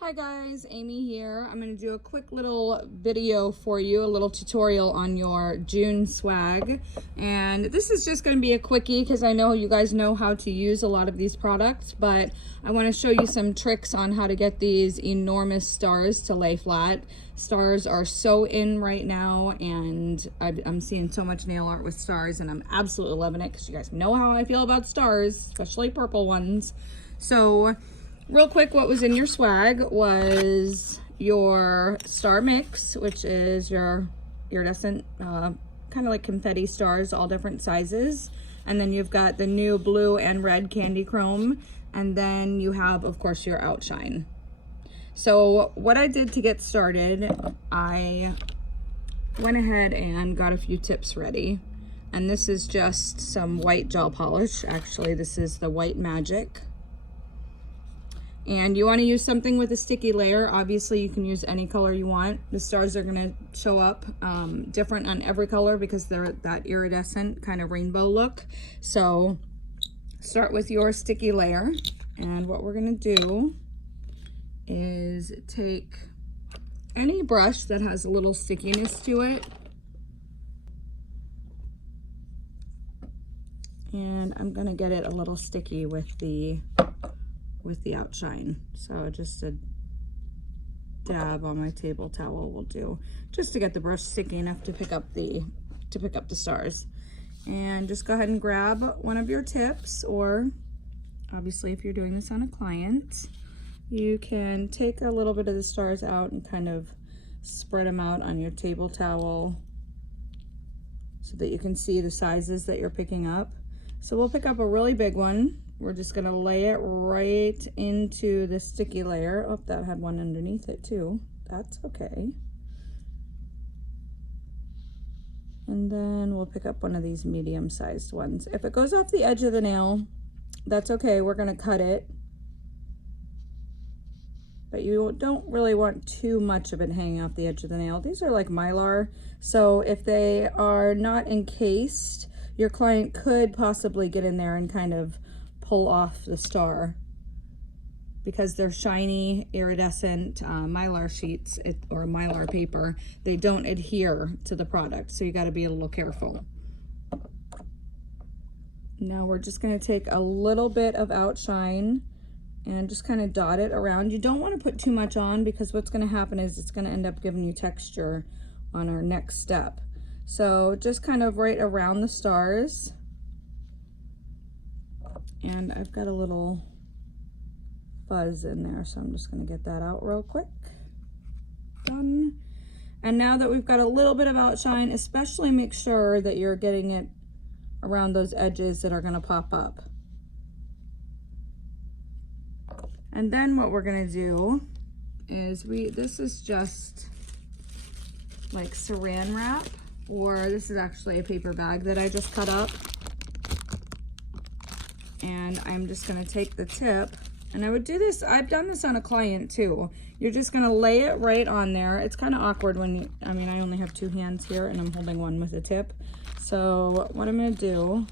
Hi guys, Amy here. I'm going to do a quick little video for you, a little tutorial on your June swag. And this is just going to be a quickie because I know you guys know how to use a lot of these products, but I want to show you some tricks on how to get these enormous stars to lay flat. Stars are so in right now, and I'm seeing so much nail art with stars, and I'm absolutely loving it because you guys know how I feel about stars, especially purple ones. So real quick, what was in your swag was your star mix, which is your iridescent, kind of like confetti stars, all different sizes. And then you've got the new blue and red candy chrome. And then you have, of course, your outshine. So what I did to get started, I went ahead and got a few tips ready. And this is just some white gel polish. Actually, this is the White Magic. And you want to use something with a sticky layer. Obviously, you can use any color you want. The stars are going to show up different on every color because they're that iridescent kind of rainbow look. So start with your sticky layer. And what we're going to do is take any brush that has a little stickiness to it. And I'm going to get it a little sticky with the outshine. So just a dab on my table towel will do, just to get the brush sticky enough to pick up the stars. And just go ahead and grab one of your tips, or obviously if you're doing this on a client, you can take a little bit of the stars out and kind of spread them out on your table towel so that you can see the sizes that you're picking up. So we'll pick up a really big one. We're just going to lay it right into the sticky layer. Oh, that had one underneath it too. That's okay. And then we'll pick up one of these medium-sized ones. If it goes off the edge of the nail, that's okay. We're going to cut it. But you don't really want too much of it hanging off the edge of the nail. These are like Mylar, so if they are not encased, your client could possibly get in there and kind of pull off the star because they're shiny, iridescent Mylar sheets or Mylar paper. They don't adhere to the product, so you got to be a little careful. Now we're just going to take a little bit of outshine and just kind of dot it around. You don't want to put too much on because what's going to happen is it's going to end up giving you texture on our next step. So just kind of right around the stars. And I've got a little fuzz in there, so I'm just going to get that out real quick. Done. And now that we've got a little bit of outshine, especially make sure that you're getting it around those edges that are going to pop up. And then what we're going to do is this is just like saran wrap, or this is actually a paper bag that I just cut up. And I'm just going to take the tip, and I would do this, I've done this on a client too. You're just going to lay it right on there. It's kind of awkward when you, I only have two hands here and I'm holding one with a tip. So what I'm going to do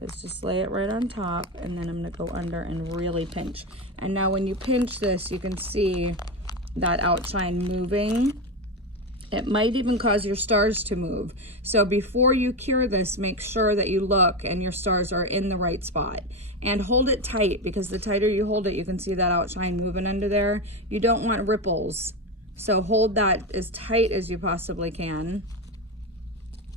is just lay it right on top, and then I'm going to go under and really pinch. And now when you pinch this, you can see that outshine moving. It might even cause your stars to move. So before you cure this, make sure that you look and your stars are in the right spot. And hold it tight, because the tighter you hold it, you can see that outshine moving under there. You don't want ripples. So hold that as tight as you possibly can.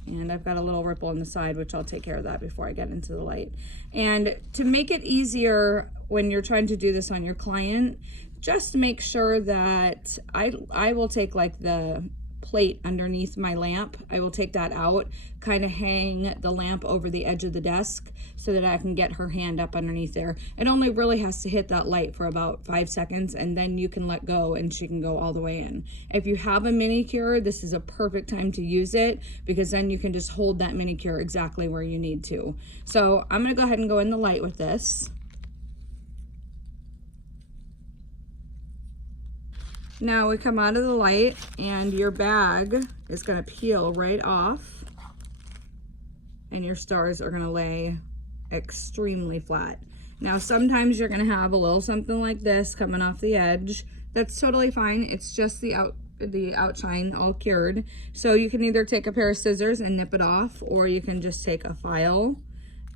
And I've got a little ripple on the side, which I'll take care of that before I get into the light. And to make it easier when you're trying to do this on your client, just make sure that I will take like the plate underneath my lamp. I will take that out, kind of hang the lamp over the edge of the desk so that I can get her hand up underneath there. It only really has to hit that light for about 5 seconds, and then you can let go and she can go all the way in. If you have a manicure, this is a perfect time to use it, because then you can just hold that manicure exactly where you need to. So I'm going to go ahead and go in the light with this. Now we come out of the light, and your bag is going to peel right off, and your stars are going to lay extremely flat. Now, sometimes you're gonna have a little something like this coming off the edge. That's totally fine. It's just the outshine all cured. So you can either take a pair of scissors and nip it off, or you can just take a file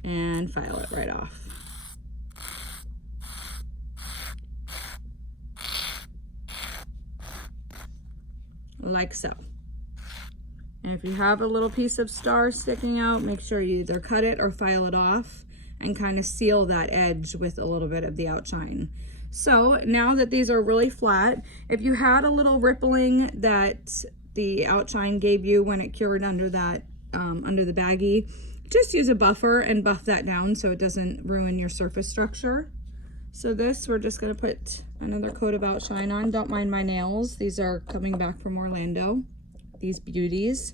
and file it right off. Like so. And if you have a little piece of star sticking out, make sure you either cut it or file it off and kind of seal that edge with a little bit of the outshine. So now that these are really flat, if you had a little rippling that the outshine gave you when it cured under that, under the baggie, just use a buffer and buff that down so it doesn't ruin your surface structure. So this, we're just gonna put another coat of outshine on. Don't mind my nails. These are coming back from Orlando, these beauties.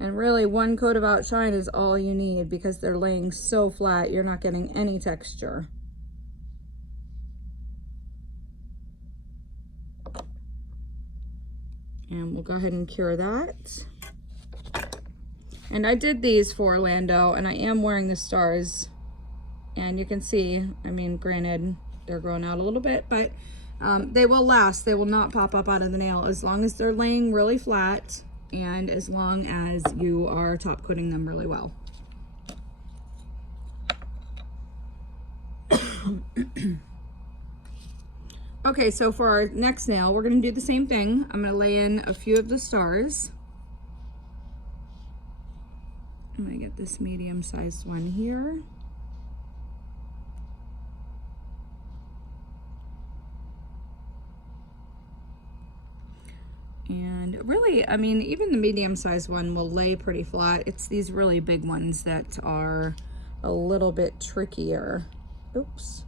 And really, one coat of outshine is all you need because they're laying so flat, you're not getting any texture. And we'll go ahead and cure that. And I did these for Orlando, and I am wearing the stars. And you can see, I mean, granted, they're growing out a little bit, but they will last. They will not pop up out of the nail as long as they're laying really flat and as long as you are top coating them really well. Okay, so for our next nail, we're gonna do the same thing. I'm gonna lay in a few of the stars. I'm gonna get this medium-sized one here. And really, I mean, even the medium-sized one will lay pretty flat. It's these really big ones that are a little bit trickier. Oops.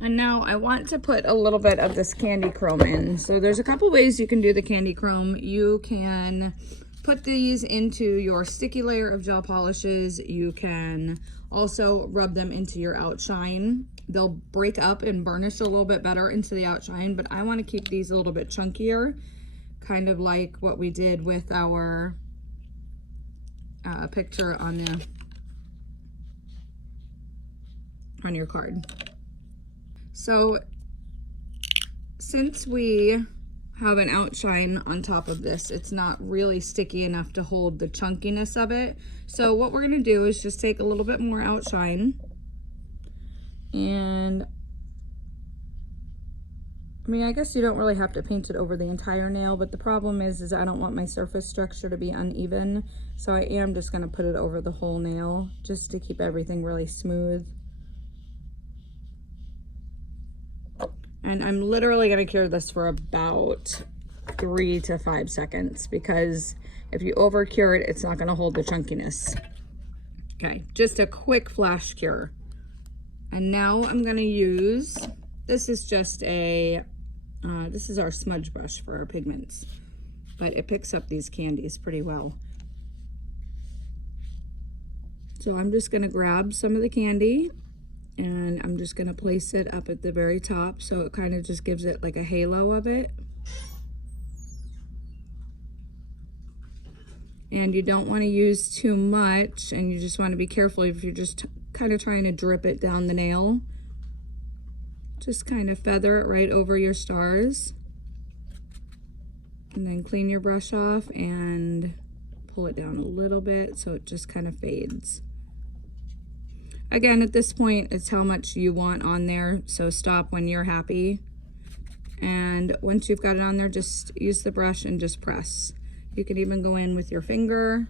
And now I want to put a little bit of this candy chrome in. So there's a couple ways you can do the candy chrome. You can put these into your sticky layer of gel polishes. You can also rub them into your outshine. They'll break up and burnish a little bit better into the outshine, but I want to keep these a little bit chunkier, kind of like what we did with our picture on your card. So since we have an outshine on top of this, it's not really sticky enough to hold the chunkiness of it. So what we're gonna do is just take a little bit more outshine, and I mean, I guess you don't really have to paint it over the entire nail, but the problem is I don't want my surface structure to be uneven. So I am just gonna put it over the whole nail just to keep everything really smooth. And I'm literally gonna cure this for about 3 to 5 seconds because if you over cure it, it's not gonna hold the chunkiness. Okay, just a quick flash cure. And now I'm gonna use, this is just a, this is our smudge brush for our pigments, but it picks up these candies pretty well. So I'm just gonna grab some of the candy and I'm just gonna place it up at the very top so it kind of just gives it like a halo of it. And you don't want to use too much, and you just want to be careful if you're just kind of trying to drip it down the nail. Just kind of feather it right over your stars. And then clean your brush off and pull it down a little bit so it just kind of fades. Again, at this point, it's how much you want on there, so stop when you're happy. And once you've got it on there, just use the brush and just press. You can even go in with your finger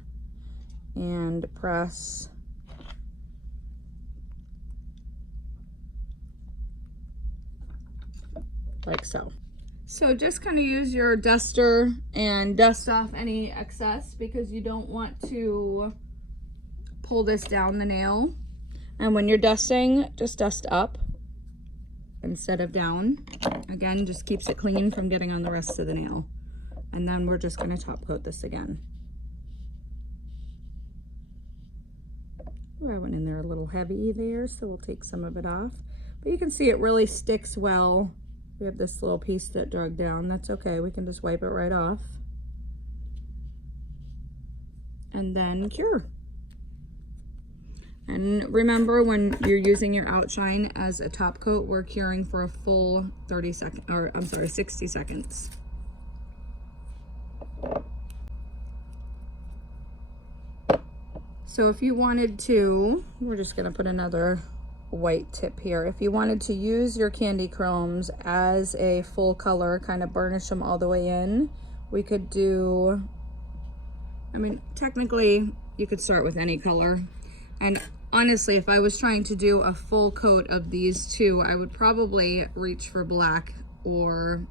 and press. Like so. So just kind of use your duster and dust off any excess because you don't want to pull this down the nail. And when you're dusting, just dust up instead of down. Again, just keeps it clean from getting on the rest of the nail. And then we're just going to top coat this again. Ooh, I went in there a little heavy there, so we'll take some of it off. But you can see it really sticks well. We have this little piece that drug down. That's okay. We can just wipe it right off. And then cure. And remember, when you're using your Outshine as a top coat, we're curing for a full 60 seconds. So if you wanted to, we're just gonna put another white tip here. If you wanted to use your candy chromes as a full color, kind of burnish them all the way in, we could do, I mean, technically you could start with any color. And honestly, if I was trying to do a full coat of these two, I would probably reach for black, or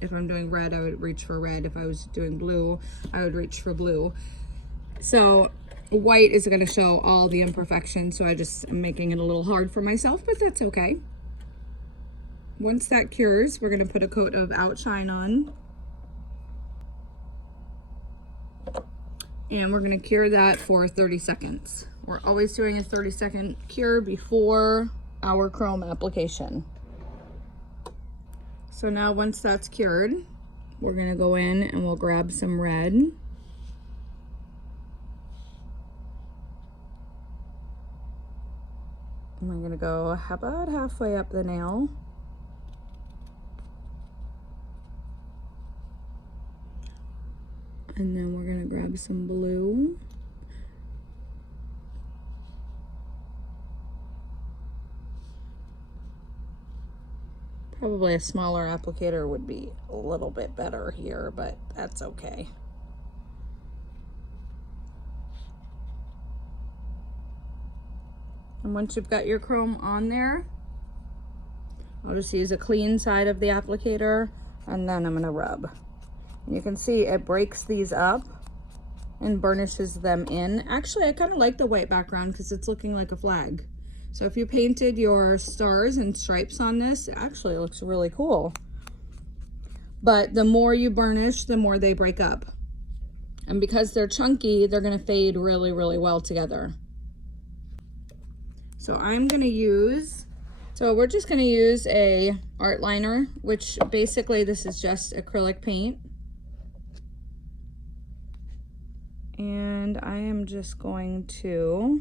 if I'm doing red, I would reach for red. If I was doing blue, I would reach for blue. So white is going to show all the imperfections, so I just am making it a little hard for myself, but that's okay. Once that cures, we're going to put a coat of Outshine on. And we're going to cure that for 30 seconds. We're always doing a 30-second cure before our chrome application. So now once that's cured, we're going to go in and we'll grab some red. And I'm going to go about halfway up the nail. And then we're going to grab some blue. Probably a smaller applicator would be a little bit better here, but that's okay. And once you've got your chrome on there, I'll just use a clean side of the applicator, and then I'm going to rub. And you can see it breaks these up and burnishes them in. Actually, I kind of like the white background because it's looking like a flag. So if you painted your stars and stripes on this, it actually looks really cool. But the more you burnish, the more they break up. And because they're chunky, they're going to fade really, really well together. So I'm going to use, we're just going to use a art liner, which basically this is just acrylic paint. And I am just going to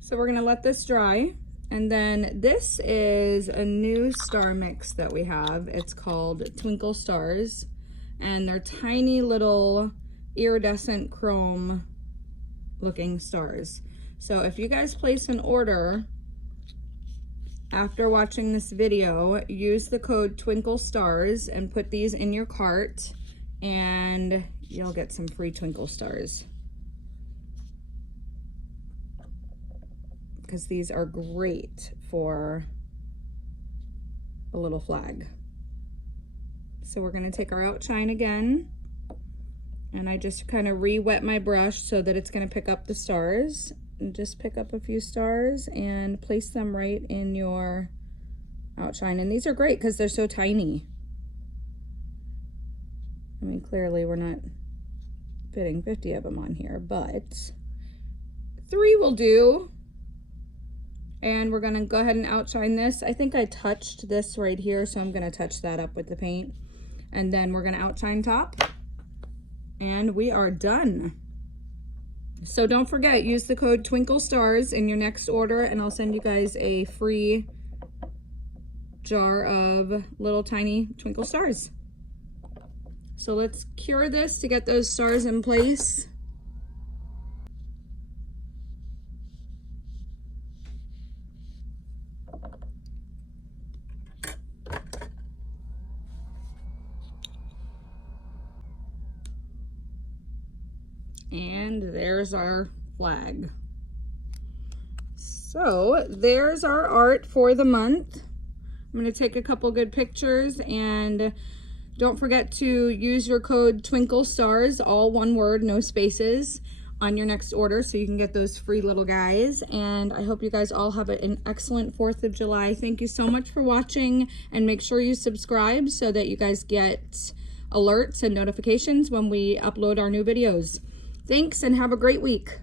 So we're gonna let this dry. And then this is a new star mix that we have. It's called Twinkle Stars. And they're tiny little iridescent chrome looking stars. So if you guys place an order after watching this video, use the code Twinkle Stars and put these in your cart and you'll get some free Twinkle Stars. Because these are great for a little flag. So we're gonna take our Outshine again, and I just kind of re-wet my brush so that it's gonna pick up the stars. And just pick up a few stars and place them right in your Outshine. And these are great because they're so tiny. I mean, clearly we're not fitting 50 of them on here, but 3 will do. And we're gonna go ahead and Outshine this. I think I touched this right here, so I'm gonna touch that up with the paint. And then we're gonna Outshine top. And we are done. So don't forget, use the code Twinkle Stars in your next order, and I'll send you guys a free jar of little tiny twinkle stars. So let's cure this to get those stars in place. And there's our flag. So there's our art for the month. I'm going to take a couple good pictures, and don't forget to use your code Twinkle Stars, all one word, no spaces, on your next order so you can get those free little guys. And I hope you guys all have an excellent 4th of July. Thank you so much for watching, and make sure you subscribe so that you guys get alerts and notifications when we upload our new videos. Thanks, and have a great week.